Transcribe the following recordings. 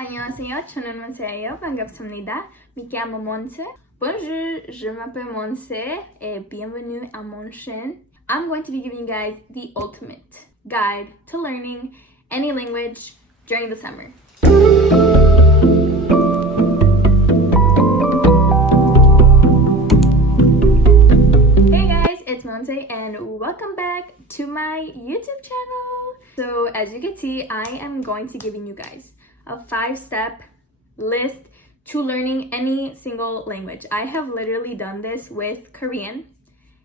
안녕하세요. 저는 몬세예요. 반갑습니다. Mi chiamo Monse. Bonjour, je m'appelle Monse et bienvenue à mon chaîne. I'm going to be giving you guys the ultimate guide to learning any language during the summer. Hey guys, it's Monse and welcome back to my YouTube channel. So as you can see, I am going to be giving you guys a 5-step list to learning any single language. I have literally done this with Korean,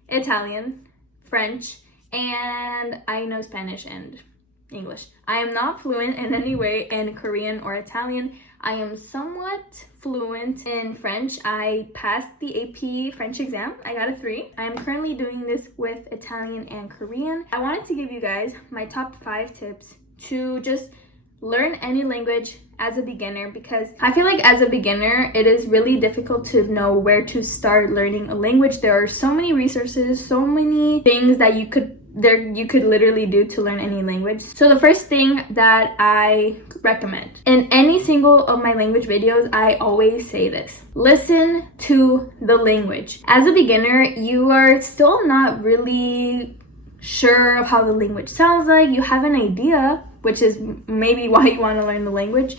Italian, French, and I know Spanish and English. I am not fluent in any way in Korean or Italian. I am somewhat fluent in French. I passed the AP French exam. I got a 3. I am currently doing this with Italian and Korean. I wanted to give you guys my top 5 tips to just learn any language as a beginner, because I feel like as a beginner it is really difficult to know where to start learning a language. There are so many resources, so many things that you could literally do to learn any language. So the first thing that I recommend in any single of my language videos, I always say this: listen to the language. As a beginner, you are still not really sure of how the language sounds like. You have an idea, which is maybe why you want to learn the language,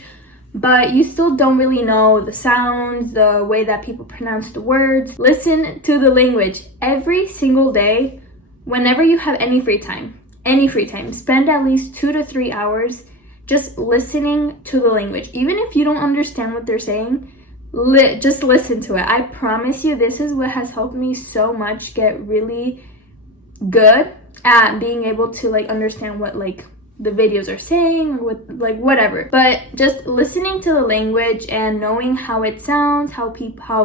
but you still don't really know the sounds, the way that people pronounce the words. Listen to the language every single day. Whenever you have any free time, spend at least 2 to 3 hours just listening to the language. Even if you don't understand what they're saying, just listen to it. I promise you, this is what has helped me so much get really good at being able to understand what the videos are saying, or what whatever. But just listening to the language and knowing how it sounds, how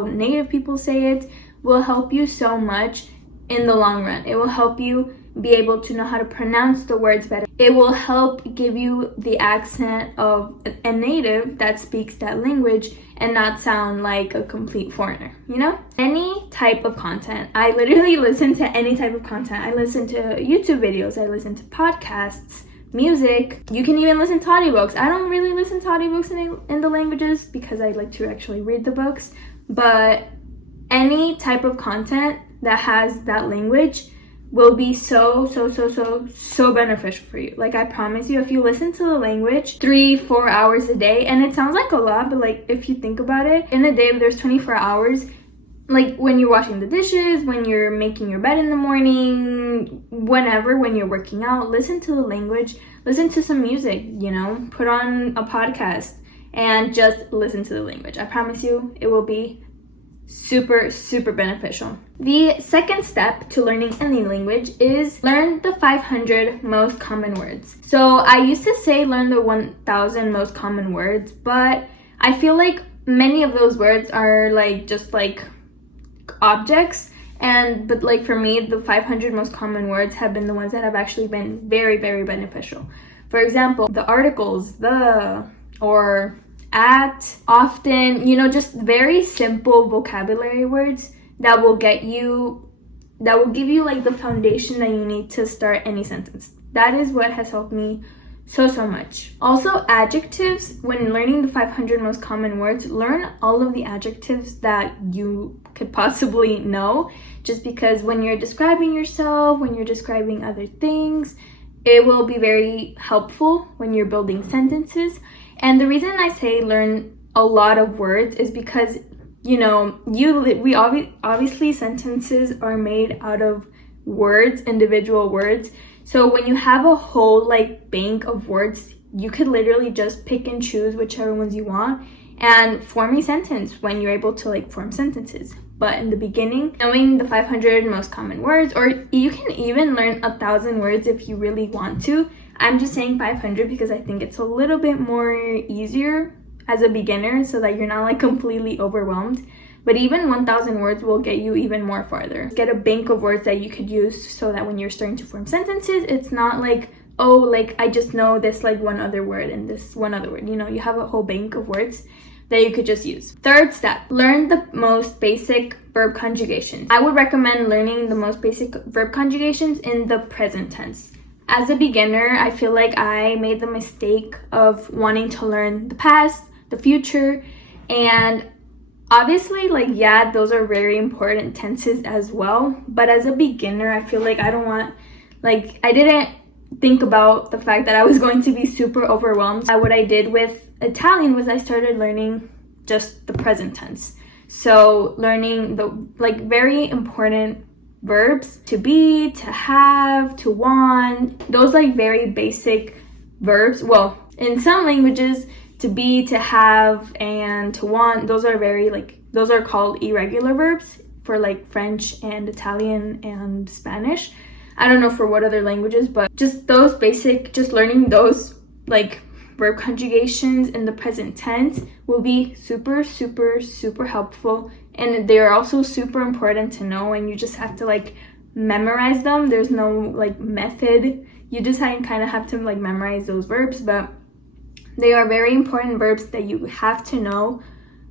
native people say it, will help you so much in the long run. It will help you be able to know how to pronounce the words better. It will help give you the accent of a native that speaks that language and not sound like a complete foreigner, you know? Any type of content. I literally listen to any type of content. I listen to YouTube videos, I listen to podcasts, music. You can even listen to audiobooks. I don't really listen to audiobooks in the languages because I like to actually read the books, but any type of content that has that language will be so beneficial for you. I promise you, if you listen to the language 3-4 hours a day, and it sounds like a lot, but if you think about it, in a day there's 24 hours. When you're washing the dishes, when you're making your bed in the morning, whenever, when you're working out, listen to the language, listen to some music, put on a podcast and just listen to the language. I promise you, it will be super beneficial. The second step to learning any language is learn the 500 most common words. So I used to say learn the 1000 most common words, but I feel like many of those words are just objects, but for me, the 500 most common words have been the ones that have actually been very beneficial. For example, the articles, the, or, at, often, just very simple vocabulary words that will give you the foundation that you need to start any sentence. That is what has helped me so much. Also, adjectives. When learning the 500 most common words, learn all of the adjectives that you could possibly know, just because when you're describing yourself, when you're describing other things, it will be very helpful when you're building sentences. And the reason I say learn a lot of words is because obviously sentences are made out of words, individual words. So when you have a whole bank of words, you could literally just pick and choose whichever ones you want and form a sentence when you're able to form sentences. But in the beginning, knowing the 500 most common words, or you can even learn 1000 words if you really want to. I'm just saying 500 because I think it's a little bit more easier as a beginner, so that you're not completely overwhelmed. But even 1000 words will get you even more farther. Get a bank of words that you could use so that when you're starting to form sentences, it's not I just know this one other word and this one other word. You have a whole bank of words that you could just use. Third step, learn the most basic verb conjugations. I would recommend learning the most basic verb conjugations in the present tense. As a beginner, I feel like I made the mistake of wanting to learn the past, the future. And obviously, like, yeah, those are very important tenses as well. But as a beginner, I feel like I didn't think about the fact that I was going to be super overwhelmed. What I did with Italian was I started learning just the present tense. So learning the very important verbs, to be, to have, to want, those very basic verbs. Well, in some languages, to be, to have, and to want, those are called irregular verbs for French and Italian and Spanish. I don't know for what other languages, but just those basic, just learning those verb conjugations in the present tense will be super, super, super helpful. And they're also super important to know, and you just have to memorize them. There's no method. You just kind of have to memorize those verbs, but they are very important verbs that you have to know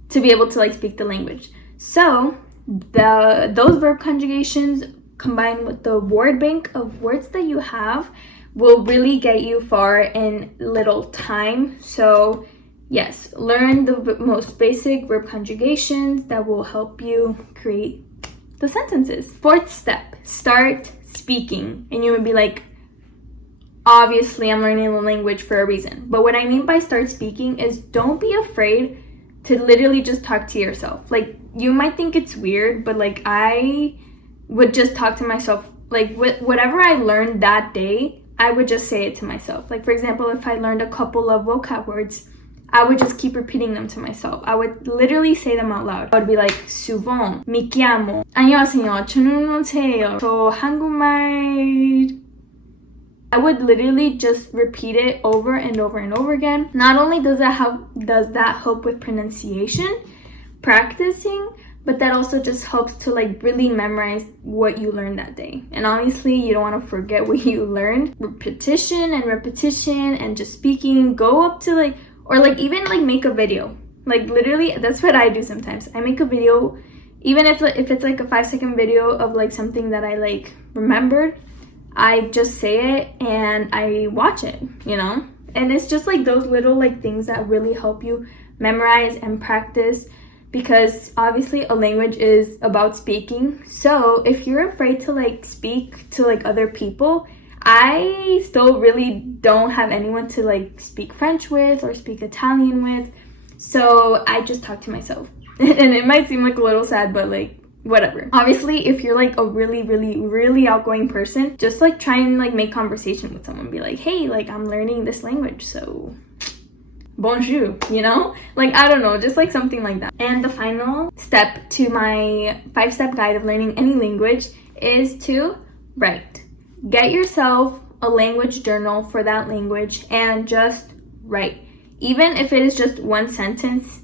to be able to speak the language. So those verb conjugations combined with the word bank of words that you have will really get you far in little time. So yes, learn the most basic verb conjugations that will help you create the sentences. Fourth step, start speaking. And you would be like, obviously I'm learning the language for a reason. But what I mean by start speaking is don't be afraid to literally just talk to yourself. You might think it's weird, but I would just talk to myself. With whatever I learned that day, I would just say it to myself. For example, if I learned a couple of vocab words, I would just keep repeating them to myself. I would literally say them out loud. I would be like, souvent, mi chiamo, 안녕하세요, 저는 못해요, 저 한국말. I would literally just repeat it over and over and over again. Not only does that help with pronunciation, practicing, but that also just helps to really memorize what you learned that day. And obviously you don't want to forget what you learned. Repetition and just speaking. Go up to or even make a video. Literally, that's what I do sometimes. I make a video, even if it's a 5-second video of something that I remembered. I just say it and I watch it, And it's just those little things that really help you memorize and practice, because obviously a language is about speaking. So if you're afraid to speak to other people, I still really don't have anyone to speak French with or speak Italian with. So I just talk to myself. And it might seem a little sad, but whatever. Obviously, if you're a really, really, really outgoing person, just try and make conversation with someone. Be like, hey, I'm learning this language, so bonjour, I don't know, just something like that. And the final step to my 5-step guide of learning any language is to write. Get yourself a language journal for that language and just write. Even if it is just one sentence,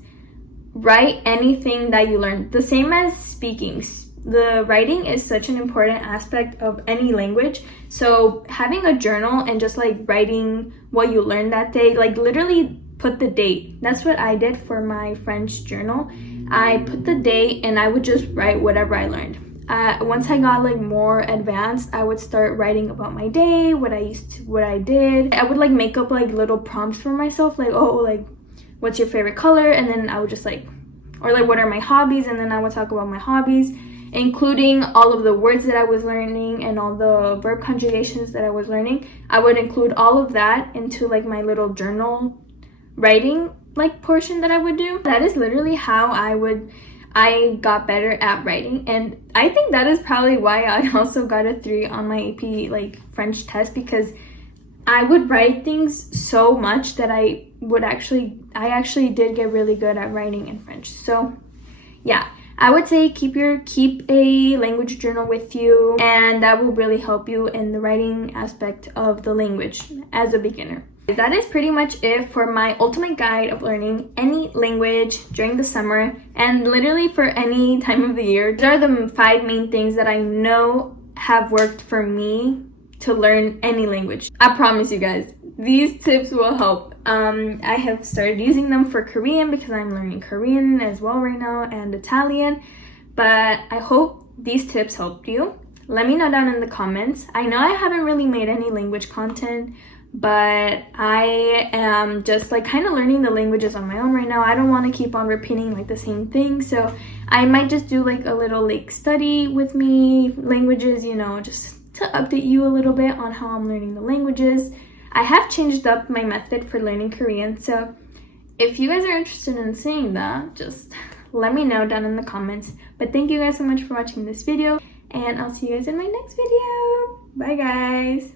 write anything that you learned. The same as speaking. The writing is such an important aspect of any language. So having a journal and just writing what you learned that day, literally put the date. That's what I did for my French journal. I put the date and I would just write whatever I learned. Once I got more advanced, I would start writing about my day, what I did. I would make up little prompts for myself, what's your favorite color? And then I would just what are my hobbies? And then I would talk about my hobbies, including all of the words that I was learning and all the verb conjugations that I was learning. I would include all of that into my little journal writing portion that I would do. That is literally how I got better at writing, and I think that is probably why I also got a 3 on my AP French test, because I would write things so much that I actually did get really good at writing in French. So yeah, I would say keep a language journal with you, and that will really help you in the writing aspect of the language as a beginner. That is pretty much it for my ultimate guide of learning any language during the summer and literally for any time of the year. These are the 5 main things that I know have worked for me to learn any language. I promise you guys, these tips will help. I have started using them for Korean because I'm learning Korean as well right now, and Italian. But I hope these tips helped you. Let me know down in the comments. I know I haven't really made any language content but I am just like kind of learning the languages on my own right now. I don't want to keep on repeating like the same thing, so I might just do like a little like study with me languages, you know, just to update you a little bit on how I'm learning the languages. I have changed up my method for learning Korean, so if you guys are interested in seeing that, just let me know down in the comments. But thank you guys so much for watching this video, and I'll see you guys in my next video. Bye guys!